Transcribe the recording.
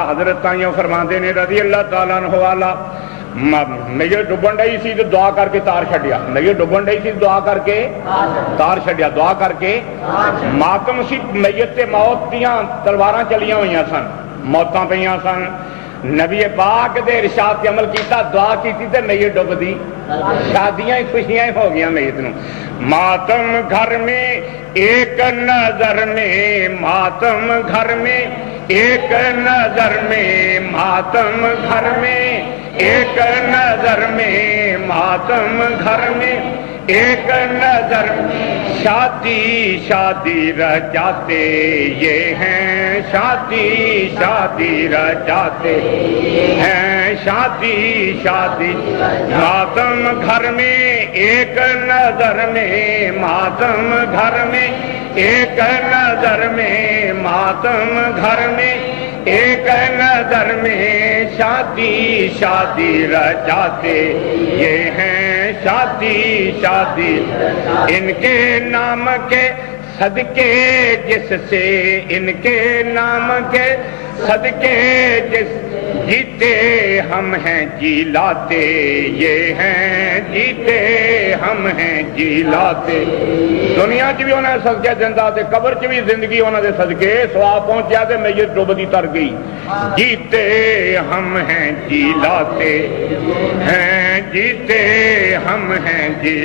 والا حضرت تائیوں فرماندے نے رضی اللہ تعالیٰ عنہ والا میت ڈبن ڈئی سی تو دعا کر کے تار چھڈیا میت ڈبن ڈئی سی دعا کر کے تار چھڈیا دعا کر کے ماتم سی میت تے موت دیاں تلواراں چلیاں ہوئیاں سن موتاں پیاں سن نبی پاک دے ارشاد تے عمل کیتا دعا کیتی تے میت ڈب دی شادیاں خوشیاں ہو گیا میت نو ماتم گھر میں ایک نظر میں ماتم گھر میں ایک نظر میں ماتم گھر میں ایک نظر میں ماتم گھر میں ایک نظر شادی شادی رچاتے یہ ہیں شادی شادی رچاتے ہیں شادی شادی ماتم گھر میں ایک نظر میں ماتم گھر میں ایک نظر میں ماتم گھر میں ایک نظر میں شادی شادی رچاتے یہ ہیں شادی شادی ان کے نام کے صدقے جس سے ان کے نام کے صدقے جس جیتے ہم ہیں جی لاتے یہ ہیں جیتے ہم ہیں جی لاتے دنیا چ بھی انہیں صدقے دیندا تے قبر چ بھی زندگی انہاں دے صدقے ثواب پہنچیا تے میت ڈوبدی تر گئی جیتے ہم ہیں جی لاتے ہیں جیتے ہم ہیں جی